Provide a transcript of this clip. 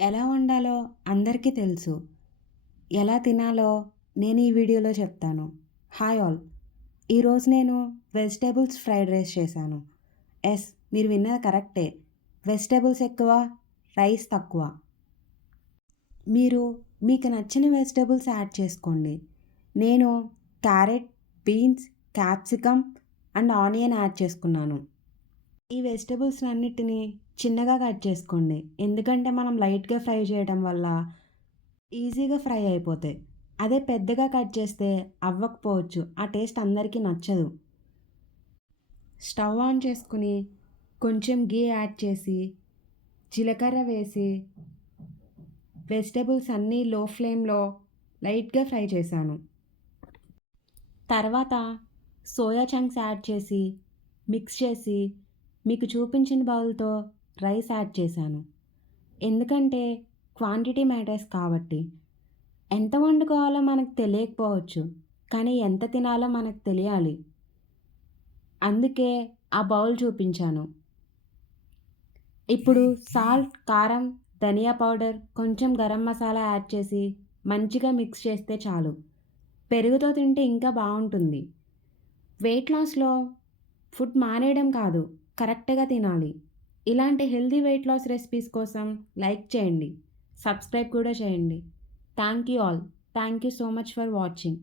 ఎలా వండాలో అందరికీ తెలుసు. ఎలా తినాలో నేను ఈ వీడియోలో చెప్తాను. Hi all! ఈరోజు నేను వెజిటబుల్స్ ఫ్రైడ్ రైస్ చేశాను. యెస్, మీరు విన్నది కరెక్టే. వెజిటబుల్స్ ఎక్కువ, రైస్ తక్కువ. మీరు మీకు నచ్చిన వెజిటబుల్స్ యాడ్ చేసుకోండి. నేను carrot, beans, capsicum and onion add చేసుకున్నాను. ఈ వెజిటబుల్స్‌నన్నిటిని చిన్నగా కట్ చేసుకోండి. ఎందుకంటే మనం లైట్‌గా ఫ్రై చేయడం వల్ల ఈజీగా ఫ్రై అయిపోతాయి. అదే పెద్దగా కట్ చేస్తే అవ్వకపోవచ్చు. ఆ టేస్ట్ అందరికీ నచ్చదు. స్టవ్ ఆన్ చేసుకొని కొంచెం ఘీ యాడ్ చేసి, జీలకర్ర వేసి, వెజిటబుల్స్ అన్నీ లో ఫ్లేమ్‌లో లైట్‌గా ఫ్రై చేశాను. తర్వాత సోయా చంక్స్ యాడ్ చేసి, మిక్స్ చేసి, మీకు చూపించిన బౌల్‌తో రైస్ యాడ్ చేశాను. ఎందుకంటే క్వాంటిటీ మ్యాటర్స్ కాబట్టి. ఎంత వండుకోవాలో మనకు తెలియకపోవచ్చు. కానీ ఎంత తినాలో మనకు తెలియాలి. అందుకే ఆ బౌల్ చూపించాను. ఇప్పుడు సాల్ట్, కారం, ధనియా పౌడర్, కొంచెం గరం మసాలా యాడ్ చేసి మంచిగా మిక్స్ చేస్తే చాలు. పెరుగుతో తింటే ఇంకా బావుంటుంది. వెయిట్ లాస్‌లో ఫుడ్ మానేయడం కాదు, కరెక్ట్‌గా తినాలి. ఇలాంటి హెల్తీ వెయిట్ లాస్ రెసిపీస్ కోసం లైక్ చేయండి. సబ్స్క్రైబ్ కూడా చేయండి. Thank you all. Thank you so much for watching.